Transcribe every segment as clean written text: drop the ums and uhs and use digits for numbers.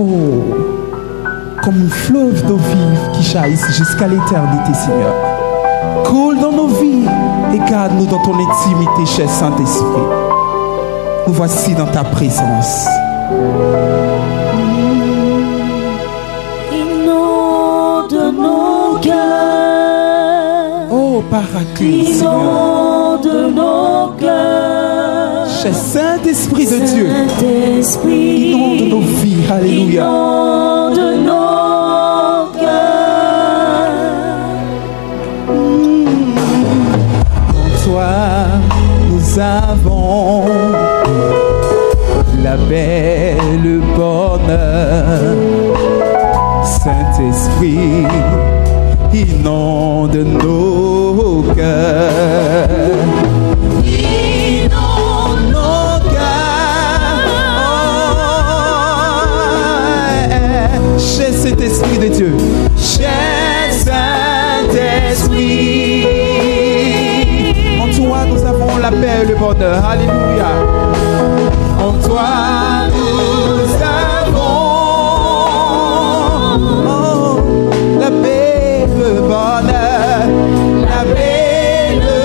Oh, comme un fleuve d'eau vive qui jaillisse jusqu'à l'éternité, Seigneur. Coule dans nos vies et garde-nous dans ton intimité, cher Saint-Esprit. Nous voici dans ta présence. Inonde nos cœurs. Oh, Paraclet, Seigneur. Inonde nos cœurs. Cher Saint-Esprit de Dieu. Saint-Esprit. Inonde nos vies. Alléluia. Inonde nos cœurs. En toi, nous avons la belle bonheur. Saint-Esprit, inonde nos cœurs. Inonde nos cœurs. Cher Saint-Esprit de Dieu. Cher Saint-Esprit. En toi, nous avons la paix et le bonheur. Alléluia. En toi, nous avons la paix, le bonheur, la paix, le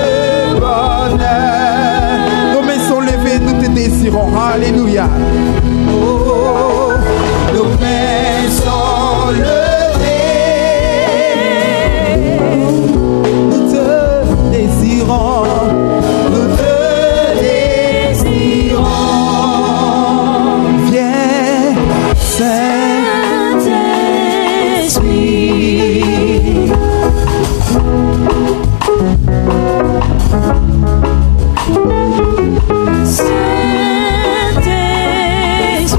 bonheur. Nos mains sont levées, nous te désirons. Alléluia. Oh, nos mains sont levées. Nous te désirons. Nous te désirons. Viens, Saint-Esprit.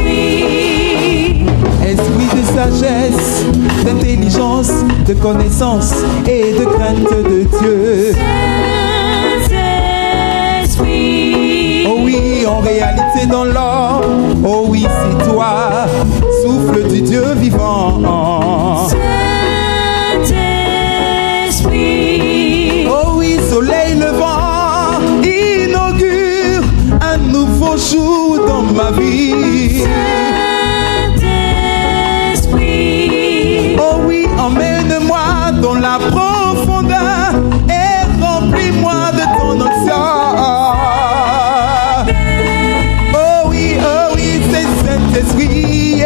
Saint-Esprit. Esprit de sagesse, d'intelligence, de connaissance et de crainte de Dieu. Saint-Esprit. Oh oui, en réalité dans l'homme. Oh oui, c'est toi, souffle du Dieu vivant. Saint-Esprit. Oh oui, soleil levant, inaugure un nouveau jour dans ma vie. Saint-Esprit. Oh oui, emmène-moi dans la profondeur et remplis-moi de ton onction. Oh oui, c'est Saint-Esprit.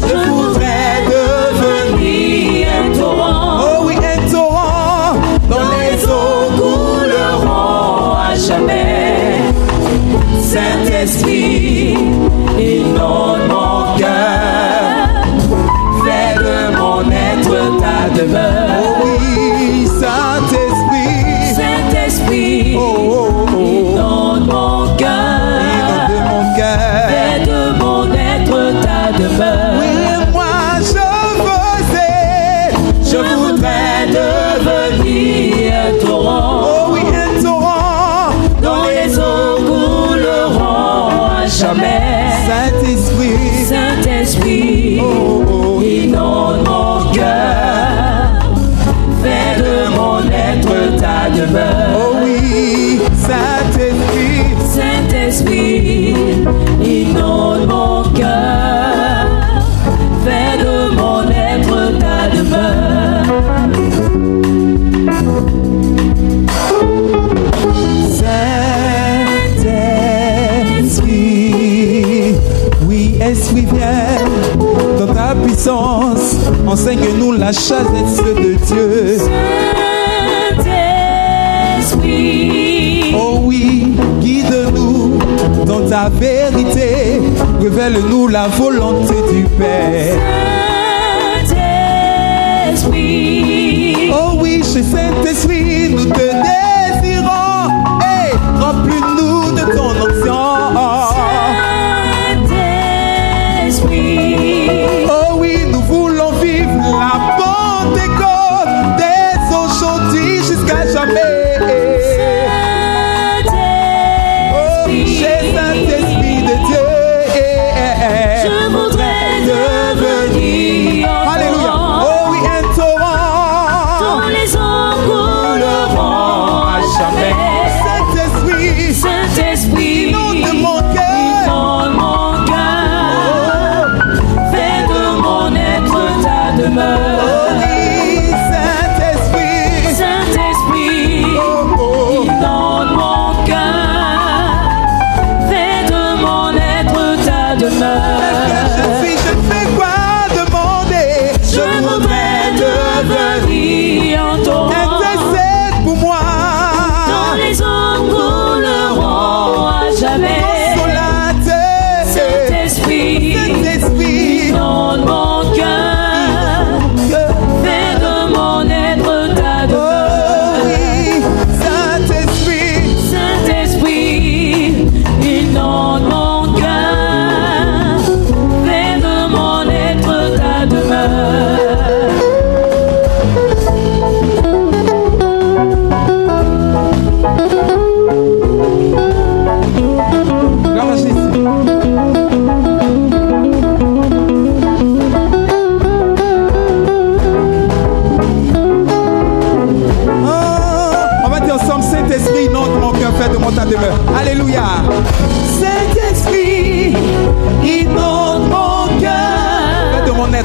Je voudrais devenir un torrent. oh oui, un torrent dont les eaux couleront à jamais. Saint-Esprit, inonde mon cœur, fais de mon être ta demeure. Oh oui, Saint-Esprit, Saint-Esprit. Inonde mon cœur. inonde mon cœur. Fais de mon être ta demeure. Oui, moi je voudrais devenir un torrent. oh oui, un torrent Dont les eaux couleront à jamais. Saint-Esprit, Saint-Esprit. Inonde mon cœur. Fais de mon être ta demeure. oh oui, Saint-Esprit, Saint-Esprit. Inonde mon cœur. Fais de mon être ta demeure. Saint-Esprit, oui, Esprit, viens dans ta puissance, enseigne-nous la sagesse de Dieu. Saint-Esprit. Oh oui, guide-nous dans ta vérité, révèle-nous la volonté du Père. Saint-Esprit. Oh oui, chez Saint-Esprit, nous te désirons, et remplis-nous de ton onction. Saint-Esprit. Oh oui, nous voulons vivre la Pentecôte dès aujourd'hui jusqu'à jamais. Oh, cher Saint-Esprit de Dieu, Je voudrais devenir un alléluia. torrent. Oh oui, un torrent Dont les eaux couleront à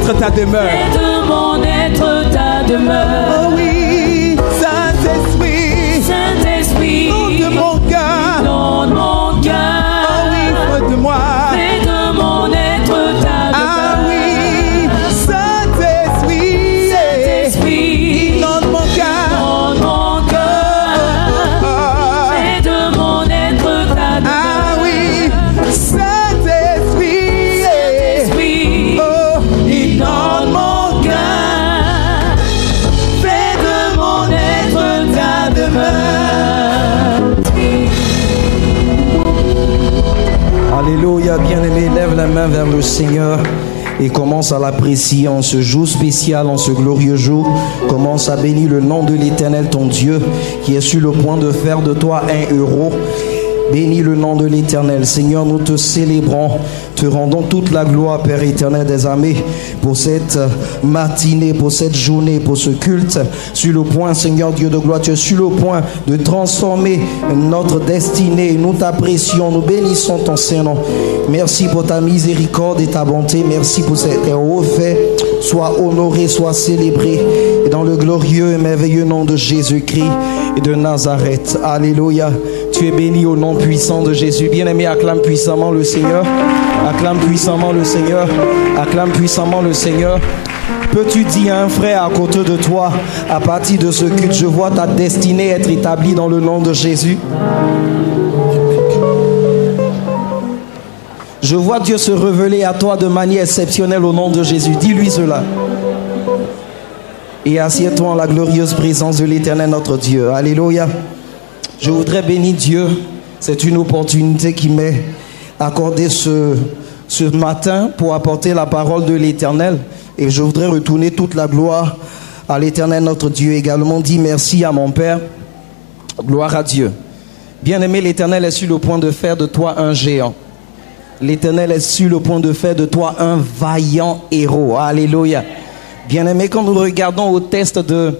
être ta demeure. Fais de mon être ta demeure. Oh oui, Saint-Esprit, Saint-Esprit, inonde mon cœur. inonde mon cœur. Oh oui, fais de moi. Fais de mon être ta demeure. Ah oui, Saint-Esprit, Saint-Esprit, inonde mon cœur. inonde mon cœur. Ah, Fais de mon être ta demeure. ah oui, Saint-Esprit, Saint-Esprit, oh, inonde mon cœur. Fais de mon être ta demeure. Alléluia, bien-aimé, lève la main vers le Seigneur et commence à l'apprécier en ce jour spécial, en ce glorieux jour. Commence à bénir le nom de l'Éternel, ton Dieu, qui est sur le point de faire de toi un héros. Bénis le nom de l'Éternel. Seigneur, nous te célébrons, te rendons toute la gloire, Père éternel des armées, pour cette matinée, pour cette journée, pour ce culte. Sur le point, Seigneur Dieu de gloire, tu es sur le point de transformer notre destinée. Nous t'apprécions, nous bénissons ton Saint-Nom. Merci pour ta miséricorde et ta bonté. Merci pour tes hauts faits. Sois honoré, sois célébré. Et dans le glorieux et merveilleux nom de Jésus-Christ et de Nazareth. Alléluia. Tu es béni au nom puissant de Jésus. Bien-aimé, acclame puissamment le Seigneur. Acclame puissamment le Seigneur. Acclame puissamment le Seigneur. Peux-tu dire à un frère à côté de toi, à partir de ce culte, je vois ta destinée être établie dans le nom de Jésus? Je vois Dieu se révéler à toi de manière exceptionnelle au nom de Jésus. Dis-lui cela. Et assieds-toi en la glorieuse présence de l'Éternel notre Dieu. Alléluia. Je voudrais bénir Dieu. C'est une opportunité qui m'est accordée ce matin pour apporter la parole de l'Éternel. Et je voudrais retourner toute la gloire à l'Éternel notre Dieu. Également dit merci à mon Père. Gloire à Dieu. Bien-aimé, l'Éternel est sur le point de faire de toi un géant. L'Éternel est sur le point de faire de toi un vaillant héros. Alléluia. Bien-aimé, quand nous regardons au texte de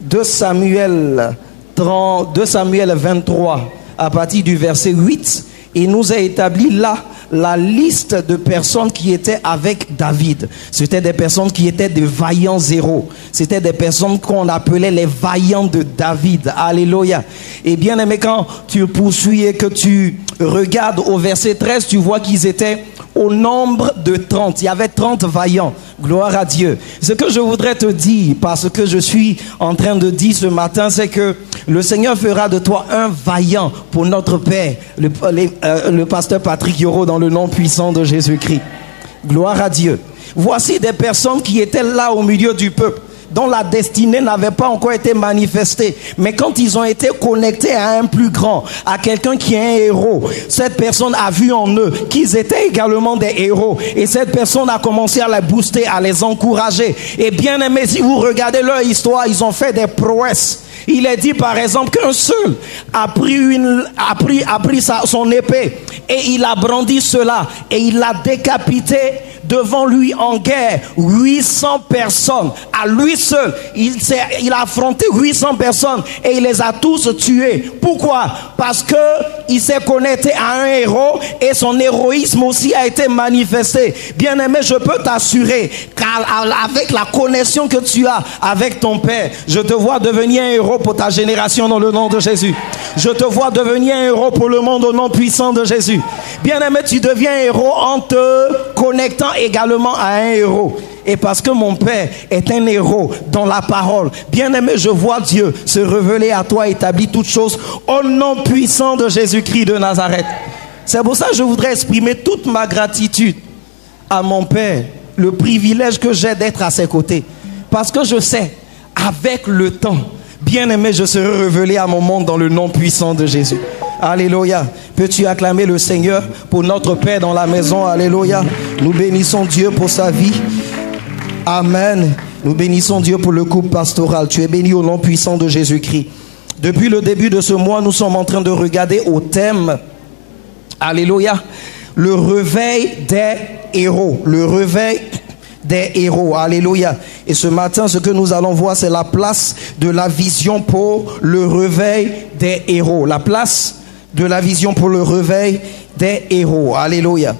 2 Samuel 23, à partir du verset 8, il nous a établi là la liste de personnes qui étaient avec David. C'était des personnes qui étaient des vaillants héros. C'était des personnes qu'on appelait les vaillants de David. Alléluia. Et bien aimé, quand tu poursuis et que tu regardes au verset 13, tu vois qu'ils étaient au nombre de 30. Il y avait 30 vaillants. Gloire à Dieu. Ce que je voudrais te dire, parce que je suis en train de dire ce matin, c'est que le Seigneur fera de toi un vaillant pour notre Père, le pasteur Patrick Yoro, dans le nom puissant de Jésus-Christ. Gloire à Dieu. Voici des personnes qui étaient là au milieu du peuple, dont la destinée n'avait pas encore été manifestée. Mais quand ils ont été connectés à un plus grand, à quelqu'un qui est un héros, cette personne a vu en eux qu'ils étaient également des héros. Et cette personne a commencé à les booster, à les encourager. Et bien aimé, si vous regardez leur histoire, ils ont fait des prouesses. Il est dit par exemple qu'un seul a pris son épée et il a brandi cela et il l'a décapité devant lui en guerre. 800 personnes. À lui seul, il a affronté 800 personnes et il les a tous tués. Pourquoi? Parce que il s'est connecté à un héros et son héroïsme aussi a été manifesté. Bien aimé, je peux t'assurer qu'avec la connexion que tu as avec ton Père, je te vois devenir un héros pour ta génération dans le nom de Jésus. Je te vois devenir un héros pour le monde au nom puissant de Jésus. Bien aimé, tu deviens un héros en te connectant également à un héros. Et parce que mon Père est un héros dans la parole, bien aimé, je vois Dieu se révéler à toi, établir toutes choses au nom puissant de Jésus-Christ de Nazareth. C'est pour ça que je voudrais exprimer toute ma gratitude à mon Père, le privilège que j'ai d'être à ses côtés. Parce que je sais, avec le temps, bien aimé, je serai révélé à mon monde dans le nom puissant de Jésus. Alléluia. Peux-tu acclamer le Seigneur pour notre Père dans la maison? Alléluia. Nous bénissons Dieu pour sa vie. Amen. Nous bénissons Dieu pour le couple pastoral. Tu es béni au nom puissant de Jésus-Christ. Depuis le début de ce mois, nous sommes en train de regarder au thème, alléluia, le réveil des héros. Le réveil des héros. Alléluia. Et ce matin, ce que nous allons voir, c'est la place de la vision pour le réveil des héros. La place de la vision pour le réveil des héros. Alléluia.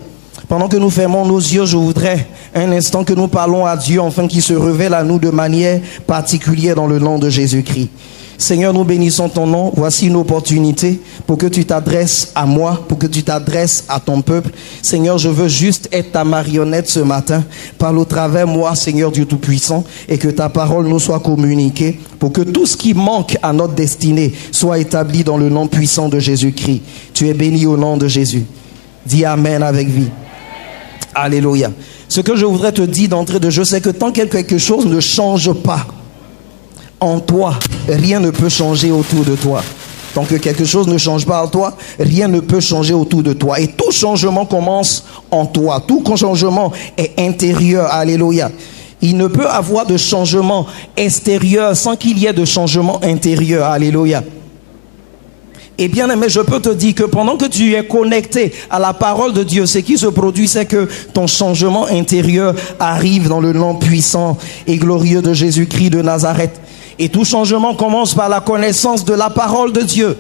Pendant que nous fermons nos yeux, je voudrais un instant que nous parlons à Dieu afin qu'il se révèle à nous de manière particulière dans le nom de Jésus-Christ. Seigneur, nous bénissons ton nom. Voici une opportunité pour que tu t'adresses à moi, pour que tu t'adresses à ton peuple. Seigneur, je veux juste être ta marionnette ce matin. Parle au travers moi, Seigneur Dieu Tout-Puissant, et que ta parole nous soit communiquée pour que tout ce qui manque à notre destinée soit établi dans le nom puissant de Jésus-Christ. Tu es béni au nom de Jésus. Dis Amen avec vie. Alléluia. Ce que je voudrais te dire d'entrée de jeu, c'est que tant que quelque chose ne change pas en toi, rien ne peut changer autour de toi. Tant que quelque chose ne change pas en toi, rien ne peut changer autour de toi. Et tout changement commence en toi. Tout changement est intérieur. Alléluia. Il ne peut avoir de changement extérieur sans qu'il y ait de changement intérieur. Alléluia. Et bien aimé, je peux te dire que pendant que tu es connecté à la parole de Dieu, ce qui se produit, c'est que ton changement intérieur arrive dans le nom puissant et glorieux de Jésus-Christ de Nazareth. Et tout changement commence par la connaissance de la parole de Dieu.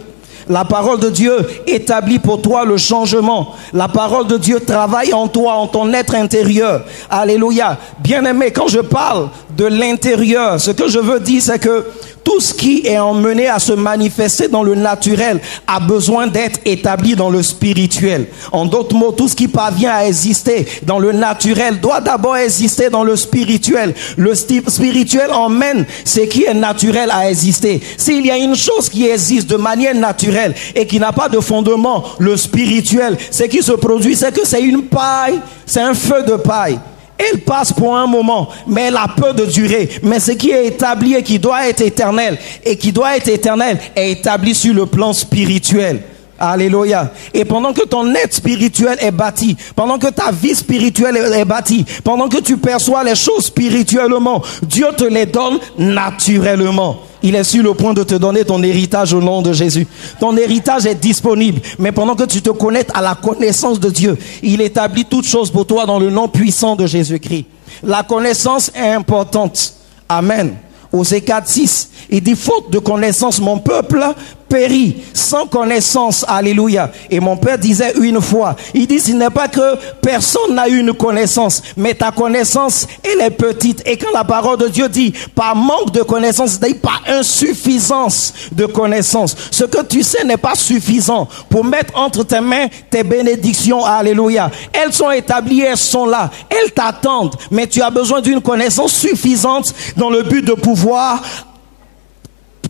La parole de Dieu établit pour toi le changement. La parole de Dieu travaille en toi, en ton être intérieur. Alléluia. Bien-aimé, quand je parle de l'intérieur, ce que je veux dire, c'est que tout ce qui est emmené à se manifester dans le naturel a besoin d'être établi dans le spirituel. En d'autres mots, tout ce qui parvient à exister dans le naturel doit d'abord exister dans le spirituel. Le spirituel emmène ce qui est naturel à exister. S'il y a une chose qui existe de manière naturelle et qui n'a pas de fondement, le spirituel, ce qui se produit, c'est que c'est une paille, c'est un feu de paille. Elle passe pour un moment, mais elle a peu de durée. Mais ce qui est établi et qui doit être éternel, est établi sur le plan spirituel. Alléluia. Et pendant que ton être spirituel est bâti, pendant que ta vie spirituelle est bâtie, pendant que tu perçois les choses spirituellement, Dieu te les donne naturellement. Il est sur le point de te donner ton héritage au nom de Jésus. Ton héritage est disponible. Mais pendant que tu te connectes à la connaissance de Dieu, il établit toutes choses pour toi dans le nom puissant de Jésus-Christ. La connaissance est importante. Amen. Osée 4:6, il dit, faute de connaissance, mon peuple périt sans connaissance. Alléluia. Et mon père disait une fois, il dit, ce n'est pas que personne n'a une connaissance, mais ta connaissance, elle est petite. Et quand la parole de Dieu dit, par manque de connaissance, c'est-à-dire par insuffisance de connaissance, ce que tu sais n'est pas suffisant pour mettre entre tes mains tes bénédictions. Alléluia. Elles sont établies, elles sont là, elles t'attendent, mais tu as besoin d'une connaissance suffisante dans le but de pouvoir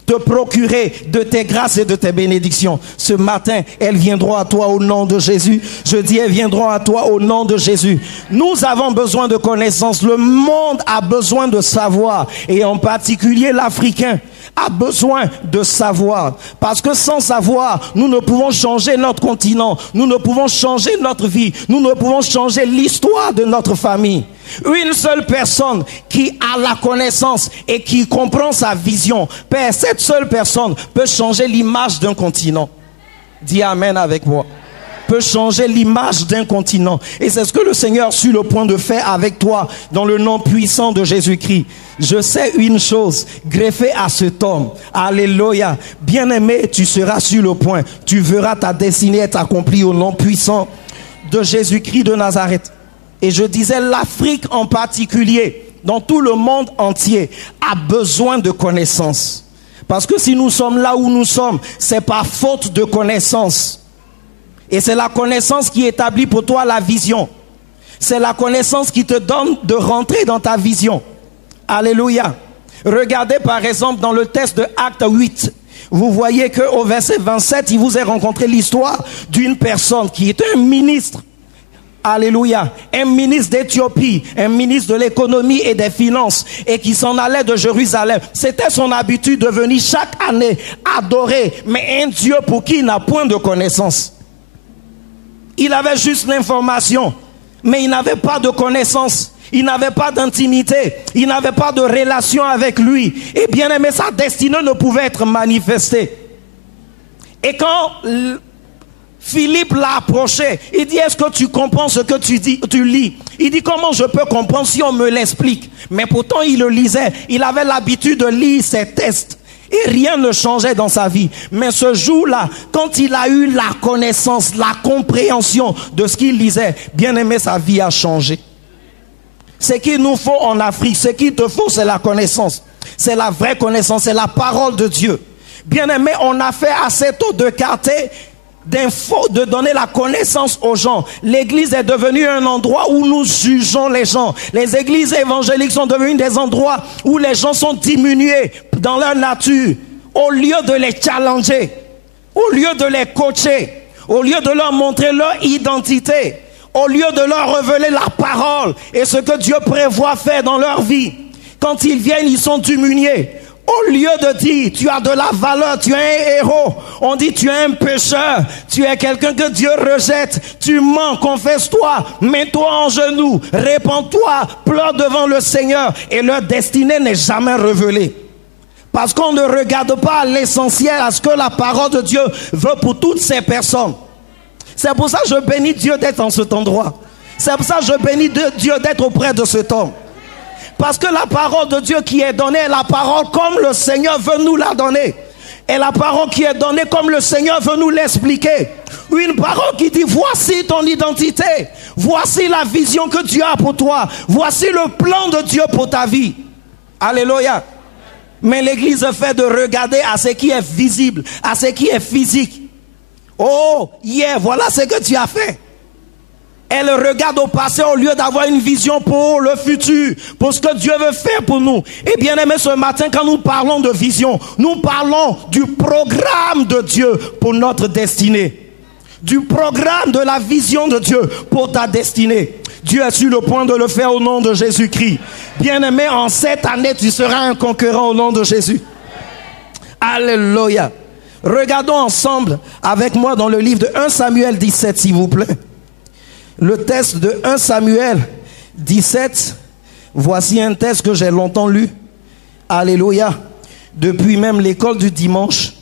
te procurer de tes grâces et de tes bénédictions. Ce matin, elles viendront à toi au nom de Jésus. Je dis, elles viendront à toi au nom de Jésus. Nous avons besoin de connaissances. Le monde a besoin de savoir. Et en particulier l'Africain a besoin de savoir. Parce que sans savoir, nous ne pouvons changer notre continent. Nous ne pouvons changer notre vie. Nous ne pouvons changer l'histoire de notre famille. Une seule personne qui a la connaissance et qui comprend sa vision, Père, cette seule personne peut changer l'image d'un continent. Dis Amen avec moi. Peut changer l'image d'un continent. Et c'est ce que le Seigneur est sur le point de faire avec toi dans le nom puissant de Jésus-Christ. Je sais une chose, greffé à cet homme, alléluia, bien-aimé, tu seras sur le point. Tu verras ta destinée être accomplie au nom puissant de Jésus-Christ de Nazareth. Et je disais, l'Afrique en particulier, dans tout le monde entier, a besoin de connaissances. Parce que si nous sommes là où nous sommes, c'est par faute de connaissance. Et c'est la connaissance qui établit pour toi la vision. C'est la connaissance qui te donne de rentrer dans ta vision. Alléluia. Regardez par exemple dans le texte de Acte 8. Vous voyez qu'au verset 27, il vous est rencontré l'histoire d'une personne qui était un ministre. Alléluia. Un ministre d'Éthiopie, un ministre de l'économie et des finances, et qui s'en allait de Jérusalem. C'était son habitude de venir chaque année adorer, mais un Dieu pour qui il n'a point de connaissance. Il avait juste l'information, mais il n'avait pas de connaissance. Il n'avait pas d'intimité. Il n'avait pas de relation avec lui. Et bien aimé, sa destinée ne pouvait être manifestée. Et quand Philippe l'a approché, il dit, est-ce que tu comprends ce que tu lis? Il dit, comment je peux comprendre si on me l'explique? Mais pourtant il le lisait. Il avait l'habitude de lire ses textes. Et rien ne changeait dans sa vie. Mais ce jour-là, quand il a eu la connaissance, la compréhension de ce qu'il lisait, bien aimé, sa vie a changé. Ce qu'il nous faut en Afrique, ce qu'il te faut, c'est la connaissance. C'est la vraie connaissance, c'est la parole de Dieu. Bien aimé, on a fait assez tôt de quartier d'infos, de donner la connaissance aux gens. L'église est devenue un endroit où nous jugeons les gens. Les églises évangéliques sont devenues des endroits où les gens sont diminués dans leur nature. Au lieu de les challenger, au lieu de les coacher, au lieu de leur montrer leur identité, au lieu de leur révéler la parole et ce que Dieu prévoit faire dans leur vie. Quand ils viennent, ils sont diminués. Au lieu de dire, tu as de la valeur, tu es un héros, on dit, tu es un pécheur, tu es quelqu'un que Dieu rejette, tu mens, confesse-toi, mets-toi en genoux, répands-toi, pleure devant le Seigneur. Et leur destinée n'est jamais révélée. Parce qu'on ne regarde pas l'essentiel, à ce que la parole de Dieu veut pour toutes ces personnes. C'est pour ça que je bénis Dieu d'être en cet endroit. C'est pour ça que je bénis Dieu d'être auprès de cet homme. Parce que la parole de Dieu qui est donnée est la parole comme le Seigneur veut nous la donner. Et la parole qui est donnée comme le Seigneur veut nous l'expliquer. Une parole qui dit, voici ton identité. Voici la vision que Dieu a pour toi. Voici le plan de Dieu pour ta vie. Alléluia. Mais l'église fait de regarder à ce qui est visible, à ce qui est physique. Oh, voilà ce que tu as fait. Elle regarde au passé au lieu d'avoir une vision pour le futur, pour ce que Dieu veut faire pour nous. Et bien aimé, ce matin, quand nous parlons de vision, nous parlons du programme de Dieu pour notre destinée. Du programme de la vision de Dieu pour ta destinée. Dieu est sur le point de le faire au nom de Jésus-Christ. Bien aimé, en cette année, tu seras un conquérant au nom de Jésus. Alléluia. Regardons ensemble avec moi dans le livre de 1 Samuel 17, s'il vous plaît. Le texte de 1 Samuel 17, voici un texte que j'ai longtemps lu. Alléluia. Depuis même l'école du dimanche.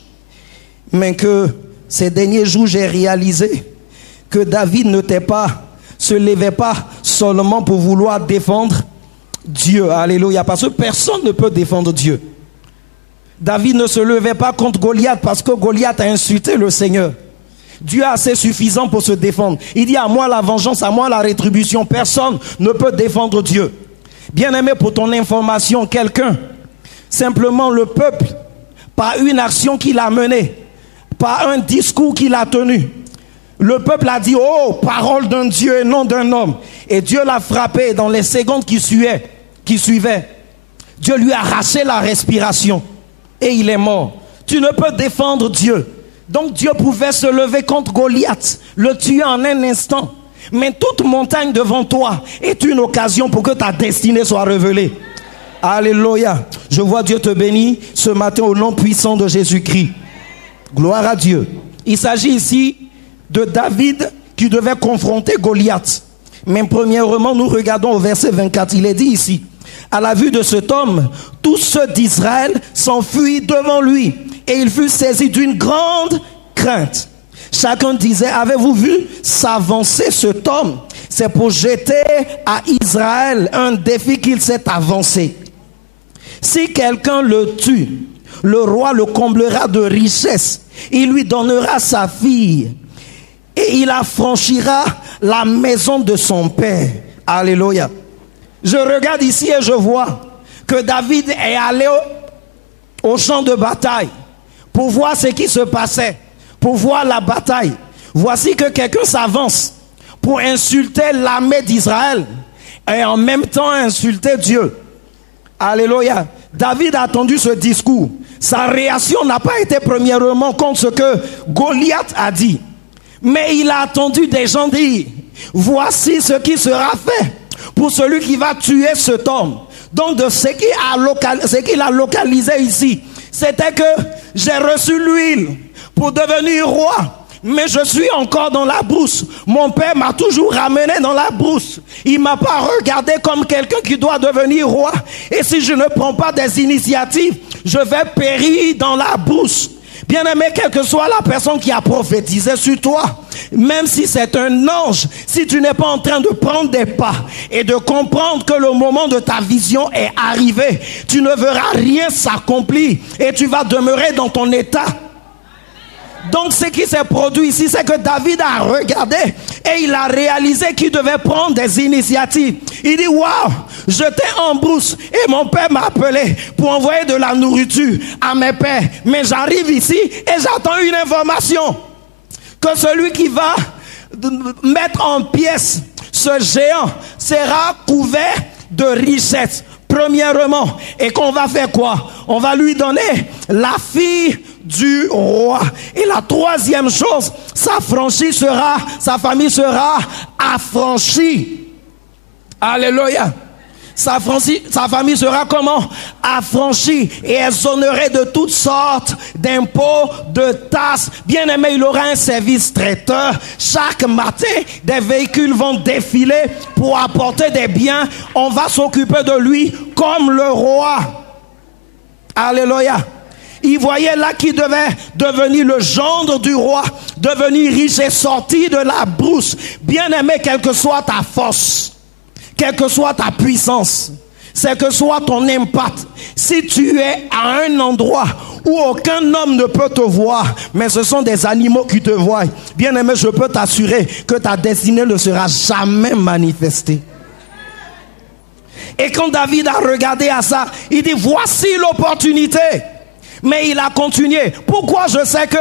Mais que ces derniers jours, j'ai réalisé que David se levait pas seulement pour vouloir défendre Dieu. Alléluia. Parce que personne ne peut défendre Dieu. David ne se levait pas contre Goliath parce que Goliath a insulté le Seigneur. Dieu est assez suffisant pour se défendre. Il dit, à moi la vengeance, à moi la rétribution. Personne ne peut défendre Dieu. Bien-aimé, pour ton information, quelqu'un, simplement le peuple, par une action qu'il a menée, par un discours qu'il a tenu, le peuple a dit, oh, parole d'un Dieu et non d'un homme. Et Dieu l'a frappé dans les secondes qui suivaient. Dieu lui a arraché la respiration et il est mort. Tu ne peux défendre Dieu. Donc Dieu pouvait se lever contre Goliath, le tuer en un instant. Mais toute montagne devant toi est une occasion pour que ta destinée soit révélée. Alléluia. Je vois Dieu te bénir ce matin au nom puissant de Jésus-Christ. Gloire à Dieu. Il s'agit ici de David qui devait confronter Goliath. Mais premièrement, nous regardons au verset 24. Il est dit ici, à la vue de cet homme, tous ceux d'Israël s'enfuirent devant lui. Et il fut saisi d'une grande crainte. Chacun disait, avez-vous vu s'avancer cet homme? C'est pour jeter à Israël un défi qu'il s'est avancé. Si quelqu'un le tue, le roi le comblera de richesses. Il lui donnera sa fille. Et il affranchira la maison de son père. Alléluia. Je regarde ici et je vois que David est allé au champ de bataille pour voir ce qui se passait, pour voir la bataille. Voici que quelqu'un s'avance pour insulter l'armée d'Israël et en même temps insulter Dieu. Alléluia. David a entendu ce discours. Sa réaction n'a pas été premièrement contre ce que Goliath a dit. Mais il a entendu des gens dire, voici ce qui sera fait pour celui qui va tuer cet homme. Donc de ce qu'il a localisé ici, c'était que j'ai reçu l'huile pour devenir roi. Mais je suis encore dans la brousse. Mon père m'a toujours ramené dans la brousse. Il ne m'a pas regardé comme quelqu'un qui doit devenir roi. Et si je ne prends pas des initiatives, je vais périr dans la brousse. Bien-aimé, quelle que soit la personne qui a prophétisé sur toi, même si c'est un ange, si tu n'es pas en train de prendre des pas et de comprendre que le moment de ta vision est arrivé, tu ne verras rien s'accomplir et tu vas demeurer dans ton état. Donc ce qui s'est produit ici, c'est que David a regardé et il a réalisé qu'il devait prendre des initiatives. Il dit, waouh, j'étais en brousse et mon père m'a appelé pour envoyer de la nourriture à mes pères. Mais j'arrive ici et j'attends une information. Que celui qui va mettre en pièces ce géant sera couvert de richesses. Premièrement, et qu'on va faire quoi? On va lui donner la fille du roi. Et la troisième chose, sa famille sera affranchie. Alléluia. Sa famille sera comment? Affranchie et exonérée de toutes sortes d'impôts, de tasses. Bien aimé, il aura un service traiteur. Chaque matin, des véhicules vont défiler pour apporter des biens. On va s'occuper de lui comme le roi. Alléluia. Il voyait là qu'il devait devenir le gendre du roi, devenir riche et sortir de la brousse. Bien aimé, quelle que soit ta force, quelle que soit ta puissance, quel que soit ton impact, si tu es à un endroit où aucun homme ne peut te voir, mais ce sont des animaux qui te voient, bien aimé, je peux t'assurer que ta destinée ne sera jamais manifestée. Et quand David a regardé à ça, il dit, voici l'opportunité. Mais il a continué. Pourquoi? Je sais que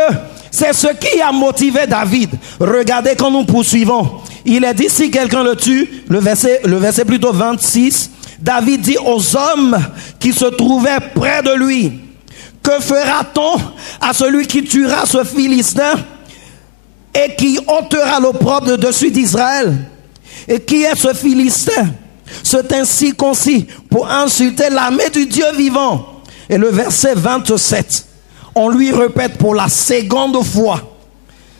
c'est ce qui a motivé David. Regardez quand nous poursuivons. Il est dit, si quelqu'un le tue, le verset plutôt 26, David dit aux hommes qui se trouvaient près de lui, que fera-t-on à celui qui tuera ce Philistin et qui ôtera l'opprobre de dessus d'Israël? Et qui est ce Philistin, cet incirconcis, pour insulter l'armée du Dieu vivant? Et le verset 27, on lui répète pour la seconde fois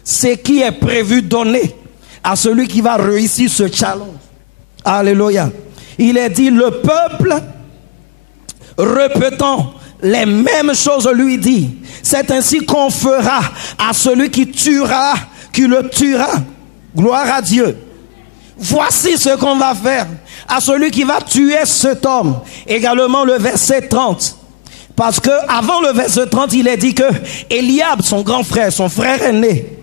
ce qui est prévu donner à celui qui va réussir ce challenge. Alléluia. Il est dit, le peuple, répétant les mêmes choses, lui dit, c'est ainsi qu'on fera à celui qui le tuera. Gloire à Dieu. Voici ce qu'on va faire à celui qui va tuer cet homme. Également le verset 30. Parce que avant le verset 30, il est dit que Eliab, son grand frère, son frère aîné,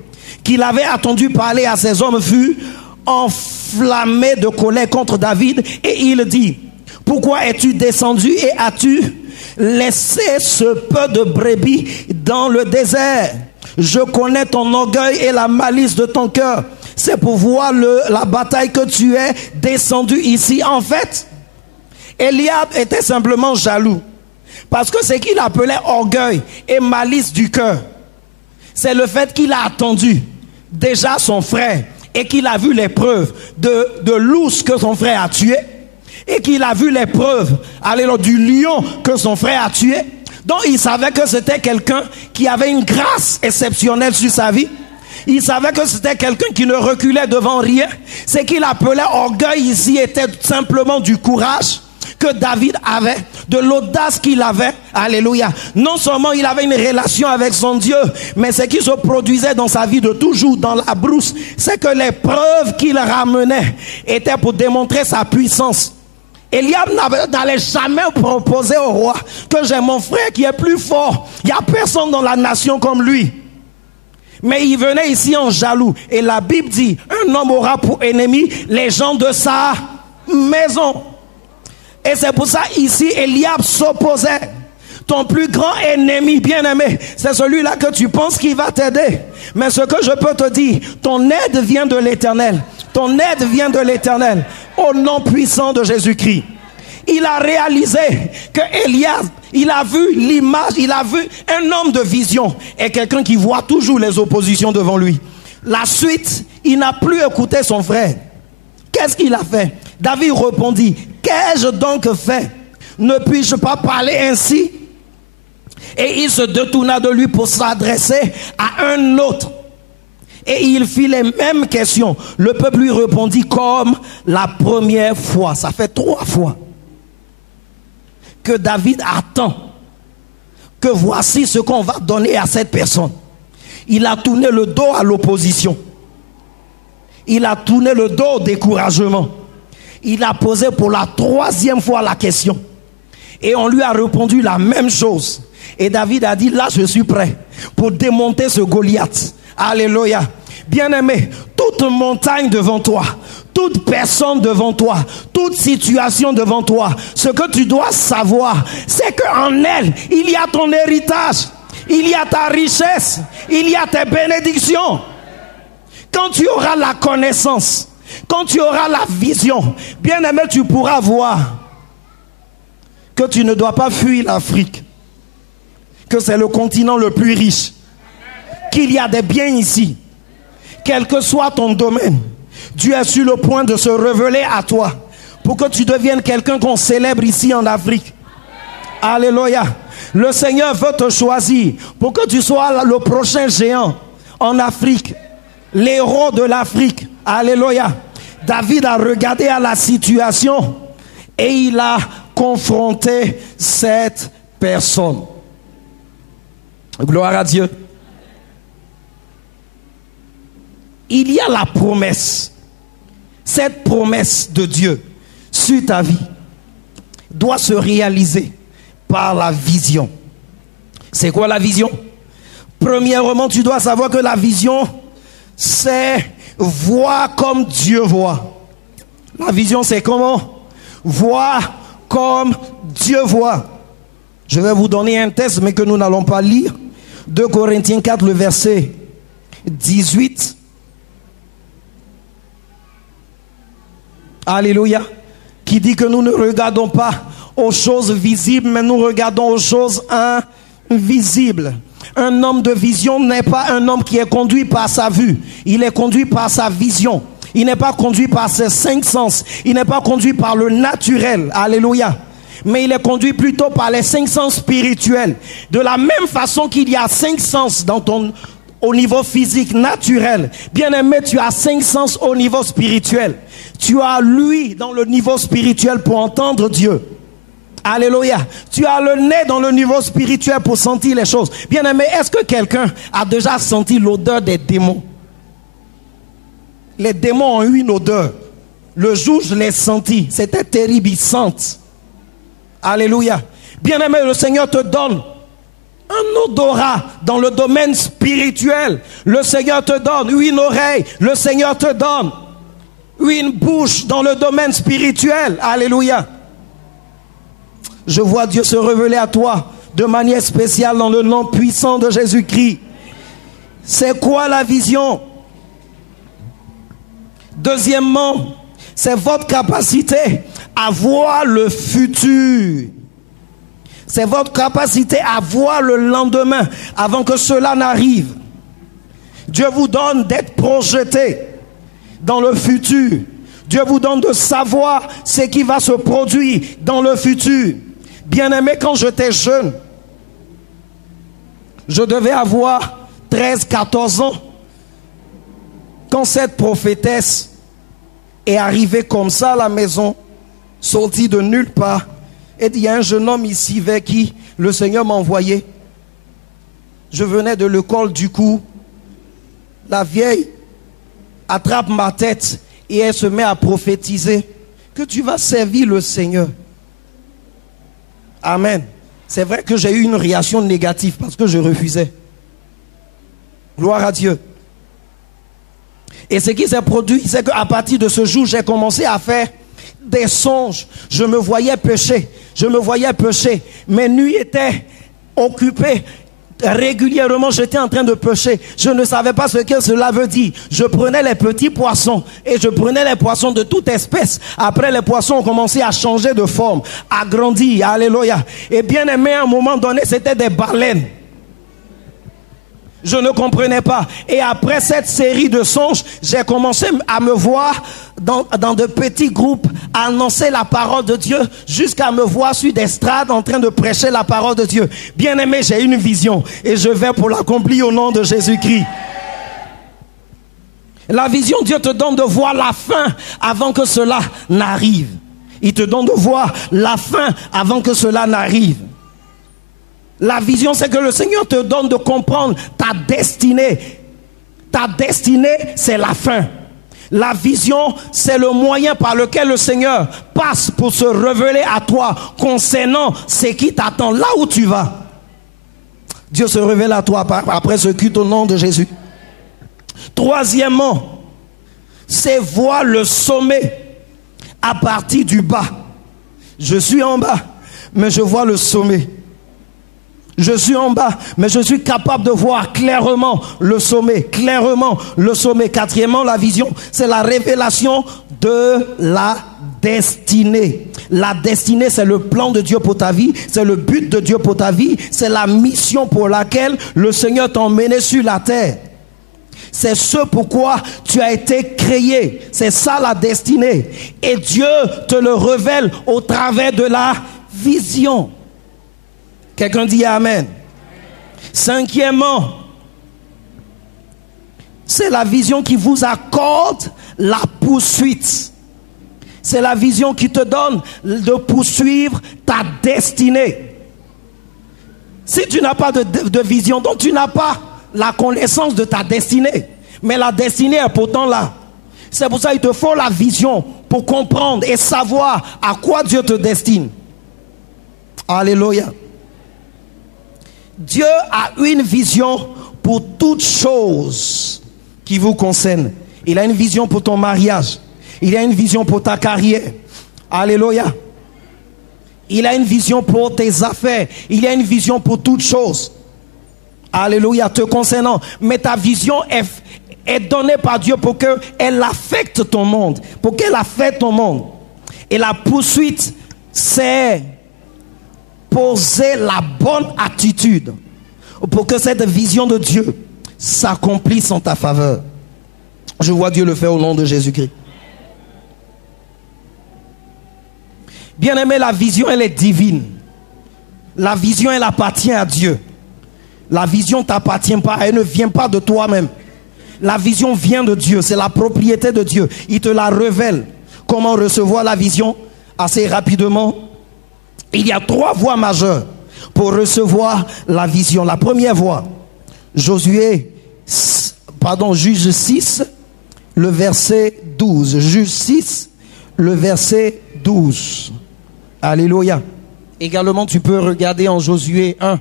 qu'il avait attendu parler à ces hommes, fut enflammé de colère contre David. Et il dit, pourquoi es-tu descendu et as-tu laissé ce peu de brebis dans le désert? Je connais ton orgueil et la malice de ton cœur. C'est pour voir la bataille que tu es descendu ici. En fait, Eliab était simplement jaloux. Parce que ce qu'il appelait orgueil et malice du cœur, c'est le fait qu'il a attendu déjà son frère et qu'il a vu les preuves de l'ours que son frère a tué et qu'il a vu les preuves du lion que son frère a tué. Donc il savait que c'était quelqu'un qui avait une grâce exceptionnelle sur sa vie. Il savait que c'était quelqu'un qui ne reculait devant rien. Ce qu'il appelait orgueil ici était simplement du courage que David avait, de l'audace qu'il avait. Alléluia. Non seulement il avait une relation avec son Dieu, mais ce qui se produisait dans sa vie de toujours, dans la brousse, c'est que les preuves qu'il ramenait étaient pour démontrer sa puissance. Eliab n'allait jamais proposer au roi que j'ai mon frère qui est plus fort. Il n'y a personne dans la nation comme lui. Mais il venait ici en jaloux. Et la Bible dit, un homme aura pour ennemi les gens de sa maison. Et c'est pour ça ici Eliab s'opposait. Ton plus grand ennemi, bien-aimé, c'est celui-là que tu penses qu'il va t'aider. Mais ce que je peux te dire, ton aide vient de l'Éternel. Ton aide vient de l'Éternel. Au nom puissant de Jésus-Christ. Il a réalisé que Eliab, il a vu l'image, il a vu un homme de vision et quelqu'un qui voit toujours les oppositions devant lui. La suite, il n'a plus écouté son frère. Qu'est-ce qu'il a fait? David répondit, qu'ai-je donc fait? Ne puis-je pas parler ainsi? Et il se détourna de lui pour s'adresser à un autre. Et il fit les mêmes questions. Le peuple lui répondit comme la première fois. Ça fait 3 fois que David attend que voici ce qu'on va donner à cette personne. Il a tourné le dos à l'opposition. Il a tourné le dos au découragement. Il a posé pour la 3e fois la question. Et on lui a répondu la même chose. Et David a dit, là je suis prêt pour démonter ce Goliath. Alléluia. Bien-aimé, toute montagne devant toi, toute personne devant toi, toute situation devant toi, ce que tu dois savoir, c'est qu'en elle, il y a ton héritage, il y a ta richesse, il y a tes bénédictions. Quand tu auras la connaissance, quand tu auras la vision, bien-aimé, tu pourras voir que tu ne dois pas fuir l'Afrique, que c'est le continent le plus riche, qu'il y a des biens ici. Quel que soit ton domaine, Dieu est sur le point de se révéler à toi pour que tu deviennes quelqu'un qu'on célèbre ici en Afrique. Alléluia. Le Seigneur veut te choisir pour que tu sois le prochain géant en Afrique, l'héros de l'Afrique. Alléluia. David a regardé à la situation et il a confronté cette personne. Gloire à Dieu. Il y a la promesse. Cette promesse de Dieu sur ta vie doit se réaliser par la vision. C'est quoi la vision? Premièrement, tu dois savoir que la vision, c'est voir comme Dieu voit. La vision, c'est comment? Voir comme Dieu voit. Je vais vous donner un texte, mais que nous n'allons pas lire. 2 Corinthiens 4, le verset 18. Alléluia. Qui dit que nous ne regardons pas aux choses visibles, mais nous regardons aux choses invisibles. Un homme de vision n'est pas un homme qui est conduit par sa vue. Il est conduit par sa vision. Il n'est pas conduit par ses 5 sens. Il n'est pas conduit par le naturel. Alléluia. Mais il est conduit plutôt par les 5 sens spirituels. De la même façon qu'il y a 5 sens au niveau physique, naturel. Bien-aimé, tu as 5 sens au niveau spirituel. Tu as lui dans le niveau spirituel pour entendre Dieu. Alléluia. Tu as le nez dans le niveau spirituel pour sentir les choses. Bien-aimé, est-ce que quelqu'un a déjà senti l'odeur des démons? Les démons ont eu une odeur. Le jour où je l'ai senti, c'était terrible, ils sentent. Alléluia. Bien-aimé, le Seigneur te donne un odorat dans le domaine spirituel. Le Seigneur te donne une oreille. Le Seigneur te donne une bouche dans le domaine spirituel. Alléluia. Je vois Dieu se révéler à toi de manière spéciale dans le nom puissant de Jésus-Christ. C'est quoi la vision? Deuxièmement, c'est votre capacité à voir le futur. C'est votre capacité à voir le lendemain avant que cela n'arrive. Dieu vous donne d'être projeté dans le futur. Dieu vous donne de savoir ce qui va se produire dans le futur. Bien-aimé, quand j'étais jeune, je devais avoir 13-14 ans. Quand cette prophétesse est arrivée comme ça à la maison, sortie de nulle part, et il y a un jeune homme ici vers qui le Seigneur m'a envoyé. Je venais de l'école, du coup, la vieille attrape ma tête et elle se met à prophétiser que tu vas servir le Seigneur. Amen. C'est vrai que j'ai eu une réaction négative parce que je refusais. Gloire à Dieu. Et ce qui s'est produit, c'est qu'à partir de ce jour, j'ai commencé à faire des songes. Je me voyais pécher. Je me voyais pécher. Mes nuits étaient occupées. Régulièrement, j'étais en train de pécher. Je ne savais pas ce que cela veut dire. Je prenais les petits poissons et je prenais les poissons de toute espèce. Après, les poissons ont commencé à changer de forme, à grandir. Alléluia. Et bien aimé, à un moment donné, c'était des baleines. Je ne comprenais pas. Et après cette série de songes, j'ai commencé à me voir dans de petits groupes annoncer la parole de Dieu, jusqu'à me voir sur des estrades en train de prêcher la parole de Dieu. Bien aimé, j'ai une vision et je vais pour l'accomplir au nom de Jésus-Christ. La vision, Dieu te donne de voir la fin avant que cela n'arrive. Il te donne de voir la fin avant que cela n'arrive. La vision, c'est que le Seigneur te donne de comprendre ta destinée. Ta destinée, c'est la fin. La vision, c'est le moyen par lequel le Seigneur passe pour se révéler à toi concernant ce qui t'attend, là où tu vas. Dieu se révèle à toi après ce culte au nom de Jésus. Troisièmement, c'est voir le sommet à partir du bas. Je suis en bas, mais je vois le sommet. Je suis en bas, mais je suis capable de voir clairement le sommet. Clairement le sommet. Quatrièmement, la vision, c'est la révélation de la destinée. La destinée, c'est le plan de Dieu pour ta vie. C'est le but de Dieu pour ta vie. C'est la mission pour laquelle le Seigneur t'a emmené sur la terre. C'est ce pourquoi tu as été créé. C'est ça la destinée. Et Dieu te le révèle au travers de la vision. Quelqu'un dit Amen. Cinquièmement, c'est la vision qui vous accorde la poursuite. C'est la vision qui te donne de poursuivre ta destinée. Si tu n'as pas de vision, donc tu n'as pas la connaissance de ta destinée. Mais la destinée est pourtant là. C'est pour ça qu'il te faut la vision pour comprendre et savoir à quoi Dieu te destine. Alléluia. Dieu a une vision pour toutes choses qui vous concernent. Il a une vision pour ton mariage. Il a une vision pour ta carrière. Alléluia. Il a une vision pour tes affaires. Il a une vision pour toutes choses. Alléluia, te concernant. Mais ta vision est donnée par Dieu pour qu'elle affecte ton monde. Pour qu'elle affecte ton monde. Et la poursuite, c'est poser la bonne attitude pour que cette vision de Dieu s'accomplisse en ta faveur. Je vois Dieu le faire au nom de Jésus-Christ. Bien-aimé, la vision, elle est divine. La vision, elle appartient à Dieu. La vision ne t'appartient pas, elle ne vient pas de toi-même. La vision vient de Dieu, c'est la propriété de Dieu. Il te la révèle. Comment recevoir la vision? Assez rapidement, il y a 3 voies majeures pour recevoir la vision. La première voie, Juge 6, le verset 12. Juge 6, le verset 12. Alléluia. Également, tu peux regarder en Josué 1,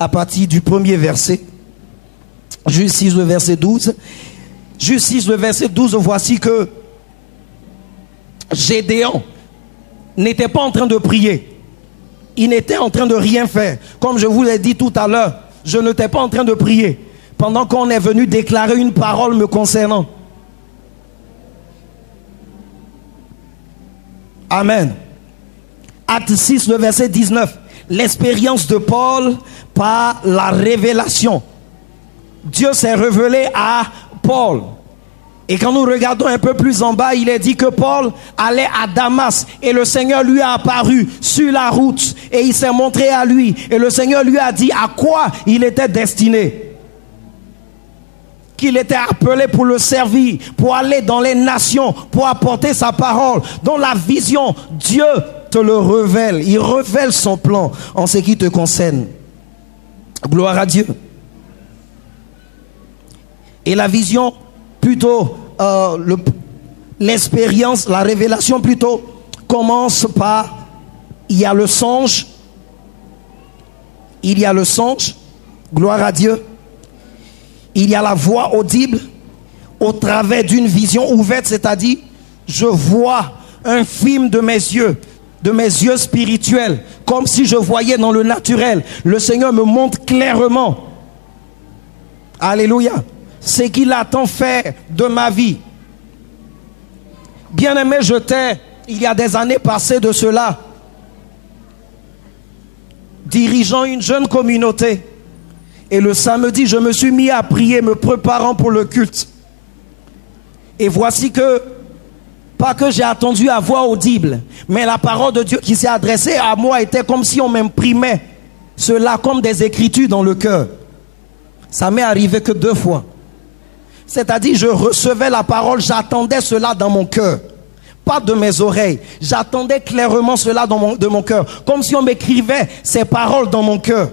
à partir du premier verset. Juge 6, le verset 12. Juge 6, le verset 12, voici que Gédéon n'était pas en train de prier. Il n'était en train de rien faire. Comme je vous l'ai dit tout à l'heure, je n'étais pas en train de prier pendant qu'on est venu déclarer une parole me concernant. Amen. Acte 6, le verset 19. L'expérience de Paul par la révélation. Dieu s'est révélé à Paul. Et quand nous regardons un peu plus en bas, il est dit que Paul allait à Damas et le Seigneur lui a apparu sur la route et il s'est montré à lui et le Seigneur lui a dit à quoi il était destiné. Qu'il était appelé pour le servir, pour aller dans les nations, pour apporter sa parole. Dans la vision, Dieu te le révèle. Il révèle son plan en ce qui te concerne. Gloire à Dieu. Et la vision, plutôt, l'expérience, la révélation plutôt, commence par, il y a le songe. Il y a le songe. Gloire à Dieu. Il y a la voix audible au travers d'une vision ouverte, c'est-à-dire, je vois un film de mes yeux spirituels, comme si je voyais dans le naturel. Le Seigneur me montre clairement, alléluia, ce qu'il attend faire de ma vie. Bien-aimé, il y a des années passées de cela, dirigeant une jeune communauté. Et le samedi, je me suis mis à prier, me préparant pour le culte. Et voici que, pas que j'ai attendu à voix audible, mais la parole de Dieu qui s'est adressée à moi était comme si on m'imprimait cela comme des écritures dans le cœur. Ça m'est arrivé que 2 fois. C'est-à-dire, je recevais la parole, j'attendais cela dans mon cœur. Pas de mes oreilles. J'attendais clairement cela de mon cœur. Comme si on m'écrivait ces paroles dans mon cœur.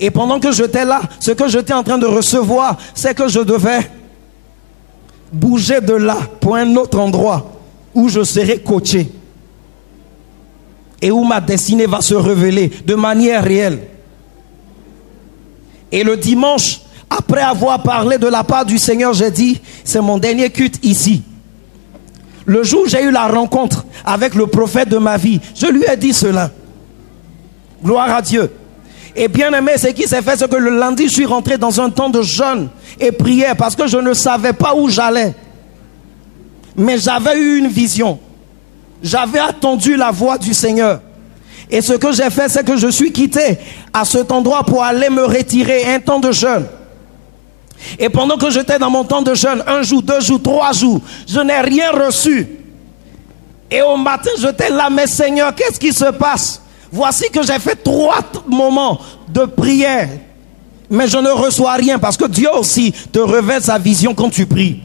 Et pendant que j'étais là, ce que j'étais en train de recevoir, c'est que je devais bouger de là pour un autre endroit où je serai coaché. Et où ma destinée va se révéler de manière réelle. Et le dimanche, après avoir parlé de la part du Seigneur, j'ai dit, c'est mon dernier culte ici. Le jour où j'ai eu la rencontre avec le prophète de ma vie, je lui ai dit cela. Gloire à Dieu. Et bien aimé, ce qui s'est fait, c'est que le lundi, je suis rentré dans un temps de jeûne et prière parce que je ne savais pas où j'allais. Mais j'avais eu une vision. J'avais attendu la voix du Seigneur. Et ce que j'ai fait, c'est que je suis quitté à cet endroit pour aller me retirer, un temps de jeûne. Et pendant que j'étais dans mon temps de jeûne, 1 jour, 2 jours, 3 jours, je n'ai rien reçu. Et au matin, j'étais là, mais Seigneur, qu'est-ce qui se passe? Voici que j'ai fait 3 moments de prière. Mais je ne reçois rien parce que Dieu aussi te révèle sa vision quand tu pries.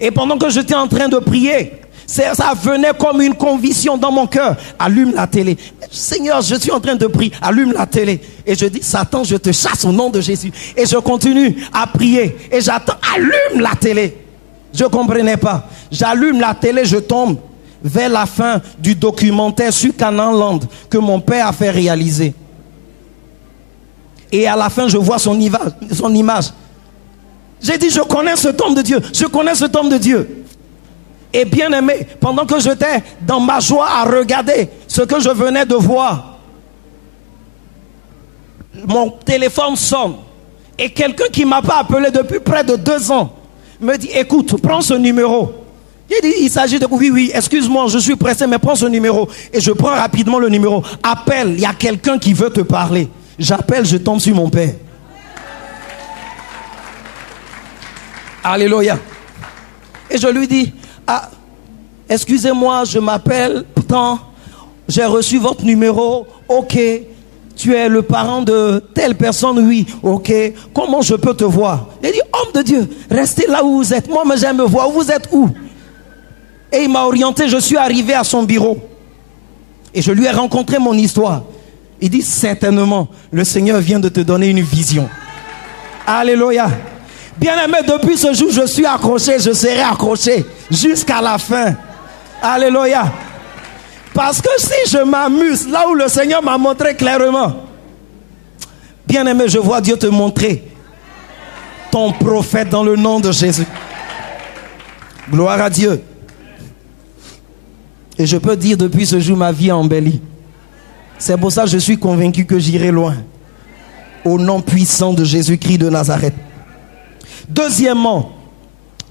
Et pendant que j'étais en train de prier, ça venait comme une conviction dans mon cœur. Allume la télé. Seigneur, je suis en train de prier. Allume la télé. Et je dis, Satan, je te chasse au nom de Jésus. Et je continue à prier. Et j'attends, allume la télé. Je ne comprenais pas. J'allume la télé, je tombe vers la fin du documentaire sur Canaan Land que mon père a fait réaliser. Et à la fin, je vois son image. J'ai dit, je connais cet homme de Dieu. Je connais cet homme de Dieu. Et bien aimé, pendant que j'étais dans ma joie à regarder ce que je venais de voir, mon téléphone sonne. Et quelqu'un qui ne m'a pas appelé depuis près de 2 ans me dit, écoute, prends ce numéro. J'ai dit, il s'agit de... Oui, excuse-moi, je suis pressé, mais prends ce numéro. Et je prends rapidement le numéro. Appelle, il y a quelqu'un qui veut te parler. J'appelle, je tombe sur mon père. Alléluia. Et je lui dis, ah, excusez-moi, je m'appelle tant, j'ai reçu votre numéro, ok, tu es le parent de telle personne, oui, ok, comment je peux te voir? Il dit, homme de Dieu, restez là où vous êtes, moi mais j'aime me voir, vous êtes où? Et il m'a orienté, je suis arrivé à son bureau, et je lui ai rencontré mon histoire. Il dit, certainement, le Seigneur vient de te donner une vision. Alléluia. Bien-aimé, depuis ce jour, je suis accroché, je serai accroché jusqu'à la fin. Alléluia. Parce que si je m'amuse, là où le Seigneur m'a montré clairement, bien-aimé, je vois Dieu te montrer ton prophète dans le nom de Jésus. Gloire à Dieu. Et je peux dire, depuis ce jour, ma vie a embelli. C'est pour ça que je suis convaincu que j'irai loin. Au nom puissant de Jésus-Christ de Nazareth. Deuxièmement,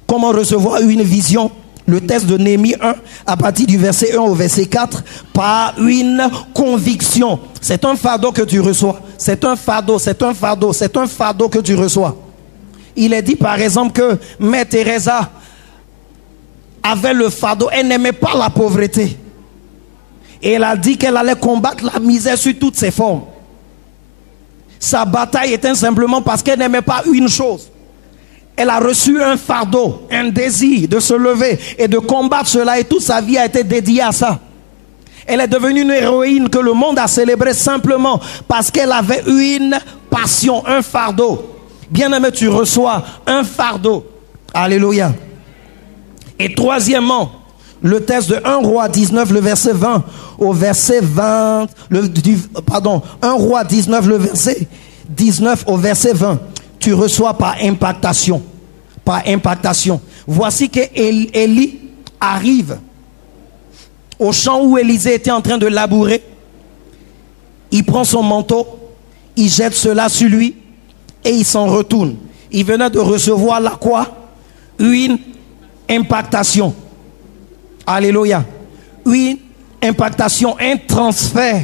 comment recevoir une vision? Le texte de Néhémie 1, à partir du verset 1 au verset 4, par une conviction. C'est un fardeau que tu reçois. C'est un fardeau, c'est un fardeau, c'est un fardeau que tu reçois. Il est dit par exemple que Mère Teresa avait le fardeau. Elle n'aimait pas la pauvreté. Et elle a dit qu'elle allait combattre la misère sous toutes ses formes. Sa bataille était simplement parce qu'elle n'aimait pas une chose. Elle a reçu un fardeau, un désir de se lever et de combattre cela, et toute sa vie a été dédiée à ça. Elle est devenue une héroïne que le monde a célébrée simplement parce qu'elle avait une passion, un fardeau. Bien-aimé, tu reçois un fardeau. Alléluia. Et troisièmement, le texte de 1 Roi 19, le verset 20 au verset 20, 1 Roi 19, le verset 19 au verset 20. Tu reçois par impactation. Par impactation. Voici que Élie arrive au champ où Élisée était en train de labourer. Il prend son manteau, il jette cela sur lui et il s'en retourne. Il venait de recevoir la quoi? Une impactation. Alléluia. Une impactation, un transfert.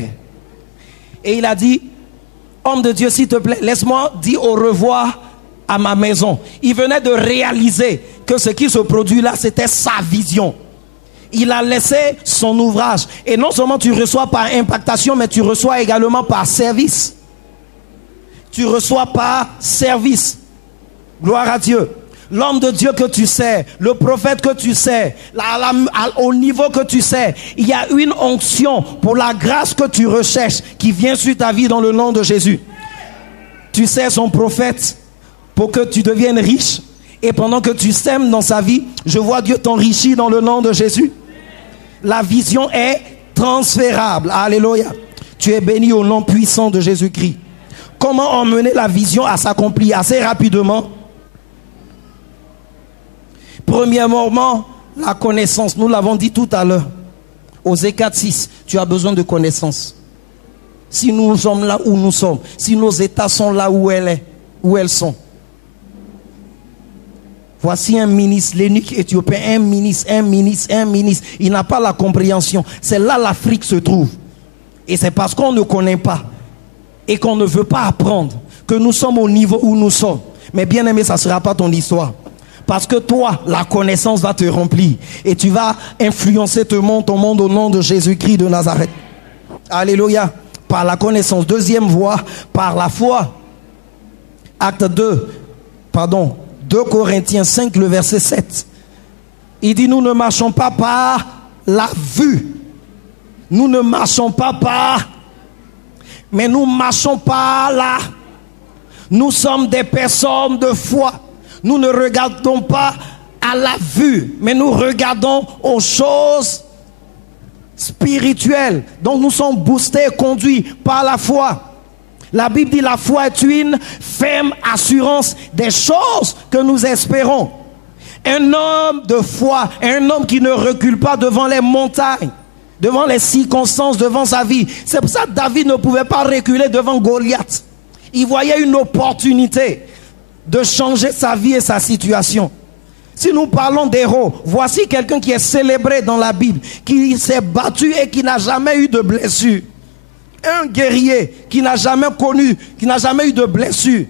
Et il a dit, homme de Dieu, s'il te plaît, laisse-moi dire au revoir à ma maison. Il venait de réaliser que ce qui se produit là, c'était sa vision. Il a laissé son ouvrage. Et non seulement tu reçois par impactation, mais tu reçois également par service. Tu reçois par service. Gloire à Dieu. L'homme de Dieu que tu sais, le prophète que tu sais, au niveau que tu sais, il y a une onction pour la grâce que tu recherches qui vient sur ta vie dans le nom de Jésus. Tu sers son prophète pour que tu deviennes riche. Et pendant que tu sèmes dans sa vie, je vois Dieu t'enrichir dans le nom de Jésus. La vision est transférable. Alléluia. Tu es béni au nom puissant de Jésus-Christ. Comment emmener la vision à s'accomplir assez rapidement? Premièrement, la connaissance. Nous l'avons dit tout à l'heure. Osée 4:6, tu as besoin de connaissance. Si nous sommes là où nous sommes, si nos états sont là où elles sont. Voici un ministre, l'eunuque éthiopien, un ministre. Il n'a pas la compréhension. C'est là l'Afrique se trouve. Et c'est parce qu'on ne connaît pas et qu'on ne veut pas apprendre que nous sommes au niveau où nous sommes. Mais bien aimé, ça ne sera pas ton histoire. Parce que toi, la connaissance va te remplir. Et tu vas influencer ton monde au nom de Jésus-Christ de Nazareth. Alléluia. Par la connaissance. Deuxième voie, par la foi. Acte 2 Corinthiens 5, le verset 7. Il dit, nous ne marchons pas par la vue. Nous ne marchons pas par... Mais nous marchons par là. Nous sommes des personnes de foi. Nous ne regardons pas à la vue, mais nous regardons aux choses spirituelles. Donc nous sommes boostés, conduits par la foi. La Bible dit la foi est une ferme assurance des choses que nous espérons. Un homme de foi, un homme qui ne recule pas devant les montagnes, devant les circonstances, devant sa vie. C'est pour ça que David ne pouvait pas reculer devant Goliath. Il voyait une opportunité de changer sa vie et sa situation. Si nous parlons d'héros, voici quelqu'un qui est célébré dans la Bible, qui s'est battu et qui n'a jamais eu de blessure. Un guerrier qui n'a jamais connu, qui n'a jamais eu de blessure.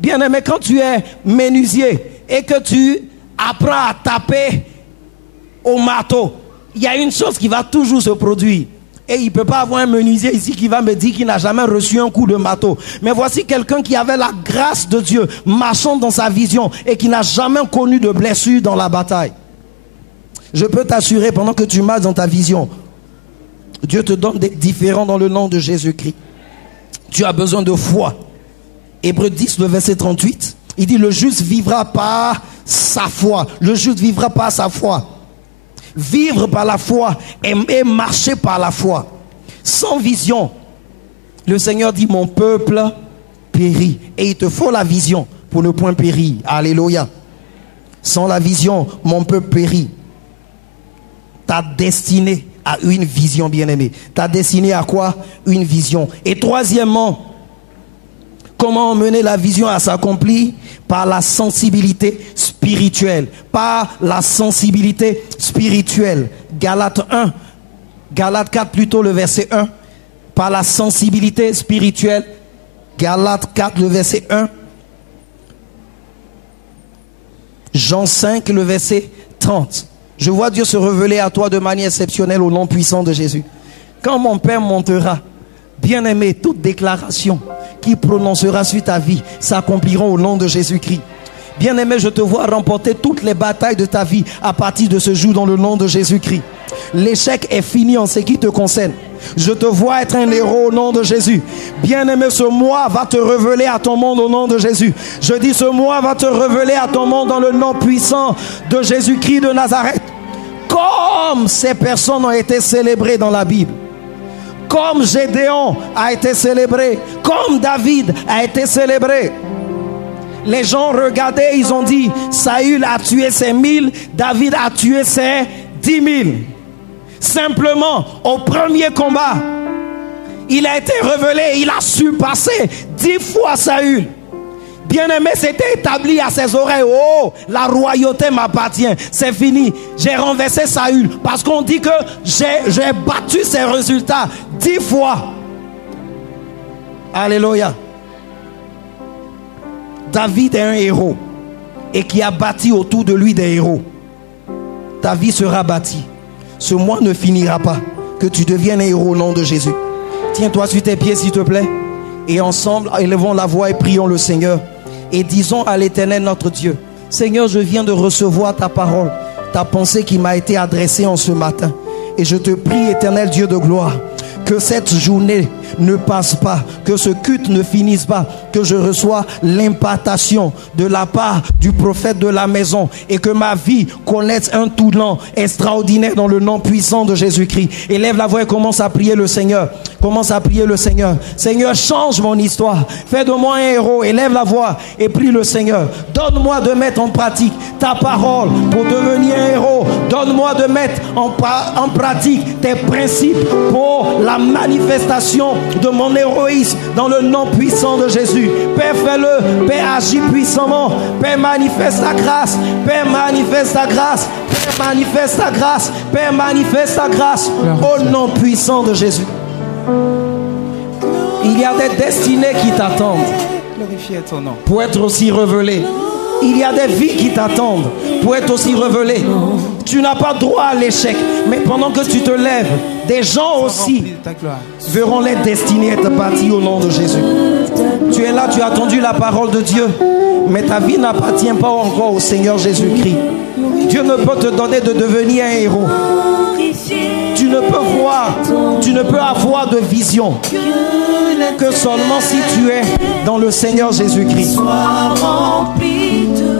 Bien aimé, quand tu es menuisier et que tu apprends à taper au marteau, il y a une chose qui va toujours se produire. Et il ne peut pas avoir un menuisier ici qui va me dire qu'il n'a jamais reçu un coup de marteau. Mais voici quelqu'un qui avait la grâce de Dieu, marchant dans sa vision et qui n'a jamais connu de blessure dans la bataille. Je peux t'assurer, pendant que tu marches dans ta vision, Dieu te donne des différents dans le nom de Jésus-Christ. Tu as besoin de foi. Hébreux 10, le verset 38, il dit, le juste vivra par sa foi. Le juste vivra par sa foi. Vivre par la foi et marcher par la foi. Sans vision, le Seigneur dit, mon peuple périt. Et il te faut la vision pour ne point périr. Alléluia. Sans la vision, mon peuple périt. Ta destinée a une vision, bien-aimée. Ta destinée à quoi? Une vision. Et troisièmement, comment emmener la vision à s'accomplir? Par la sensibilité spirituelle. Par la sensibilité spirituelle. Galates 4 plutôt, le verset 1. Par la sensibilité spirituelle. Galates 4, le verset 1. Jean 5, le verset 30. Je vois Dieu se révéler à toi de manière exceptionnelle au nom puissant de Jésus. Quand mon Père montera, bien-aimé, toute déclaration qu'il prononcera sur ta vie s'accompliront au nom de Jésus-Christ. Bien-aimé, je te vois remporter toutes les batailles de ta vie à partir de ce jour dans le nom de Jésus-Christ. L'échec est fini en ce qui te concerne. Je te vois être un héros au nom de Jésus. Bien-aimé, ce mois va te révéler à ton monde au nom de Jésus. Je dis, ce mois va te révéler à ton monde dans le nom puissant de Jésus-Christ de Nazareth. Comme ces personnes ont été célébrées dans la Bible. Comme Gédéon a été célébré. Comme David a été célébré. Les gens regardaient, ils ont dit, Saül a tué ses 1000, David a tué ses 10 000. Simplement, au premier combat, il a été révélé, il a surpassé 10 fois Saül. Bien-aimé, c'était établi à ses oreilles. Oh, la royauté m'appartient. C'est fini. J'ai renversé Saül. Parce qu'on dit que j'ai battu ses résultats 10 fois. Alléluia. David est un héros. Et qui a bâti autour de lui des héros. Ta vie sera bâtie. Ce mois ne finira pas. Que tu deviennes un héros au nom de Jésus. Tiens-toi sur tes pieds s'il te plaît. Et ensemble, élevons la voix et prions le Seigneur. Et disons à l'Éternel notre Dieu, Seigneur, je viens de recevoir ta parole, ta pensée qui m'a été adressée en ce matin. Et je te prie, Éternel Dieu de gloire, que cette journée ne passe pas, que ce culte ne finisse pas, que je reçois l'impartation de la part du prophète de la maison et que ma vie connaisse un tournant extraordinaire dans le nom puissant de Jésus-Christ. Élève la voix et commence à prier le Seigneur. Commence à prier le Seigneur. Seigneur, change mon histoire. Fais de moi un héros. Élève la voix et prie le Seigneur. Donne-moi de mettre en pratique ta parole pour devenir un héros. Donne-moi de mettre en pratique tes principes pour la manifestation de mon héroïsme dans le nom puissant de Jésus. Père, fais-le. Père, agis puissamment. Père, manifeste ta grâce. Père, manifeste ta grâce. Père, manifeste ta grâce. Père, manifeste ta grâce. Au nom puissant de Jésus. Il y a des destinées qui t'attendent pour être aussi révélées. Il y a des vies qui t'attendent pour être aussi révélées. Tu n'as pas droit à l'échec, mais pendant que tu te lèves, des gens aussi verront les destinées être bâties au nom de Jésus. Tu es là, tu as attendu la parole de Dieu, mais ta vie n'appartient pas encore au Seigneur Jésus-Christ. Dieu ne peut te donner de devenir un héros. Tu ne peux voir, tu ne peux avoir de vision que seulement si tu es dans le Seigneur Jésus-Christ.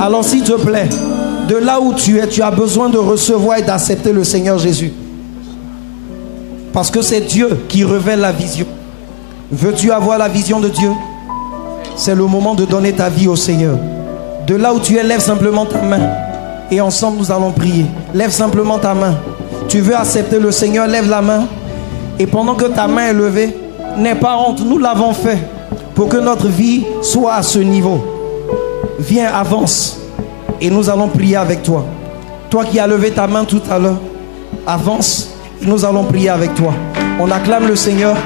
Alors s'il te plaît, de là où tu es, tu as besoin de recevoir et d'accepter le Seigneur Jésus. Parce que c'est Dieu qui révèle la vision. Veux-tu avoir la vision de Dieu? C'est le moment de donner ta vie au Seigneur. De là où tu es, lève simplement ta main. Et ensemble nous allons prier. Lève simplement ta main. Tu veux accepter le Seigneur, lève la main. Et pendant que ta main est levée, n'aie pas honte, nous l'avons fait pour que notre vie soit à ce niveau. Viens, avance et nous allons prier avec toi. Toi qui as levé ta main tout à l'heure, avance et nous allons prier avec toi. On acclame le Seigneur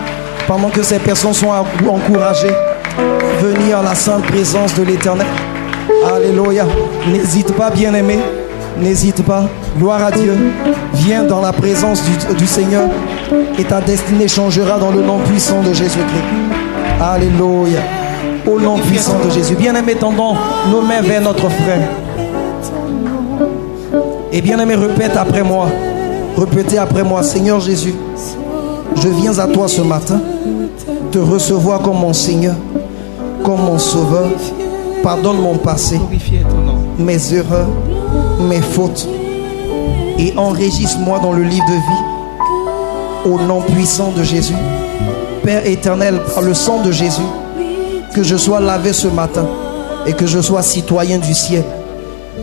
pendant que ces personnes sont encouragées à venir à la sainte présence de l'Éternel. Alléluia. N'hésite pas, bien-aimé. N'hésite pas. Gloire à Dieu. Viens dans la présence du Seigneur et ta destinée changera dans le nom puissant de Jésus-Christ. Alléluia. Au nom puissant de Jésus. Bien-aimé, tendons nos mains vers notre frère. Et bien-aimé, répète après moi. Répétez après moi. Seigneur Jésus, je viens à toi ce matin te recevoir comme mon Seigneur, comme mon Sauveur. Pardonne mon passé, mes erreurs, mes fautes, et enregistre-moi dans le livre de vie. Au nom puissant de Jésus. Père éternel, par le sang de Jésus, que je sois lavé ce matin et que je sois citoyen du ciel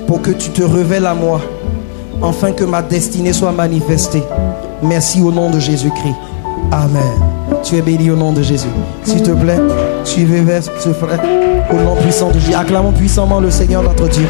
pour que tu te révèles à moi, afin que ma destinée soit manifestée. Merci au nom de Jésus-Christ. Amen. Tu es béni au nom de Jésus. S'il te plaît, suivez vers ce frère au nom puissant de Jésus. Acclamons puissamment le Seigneur notre Dieu.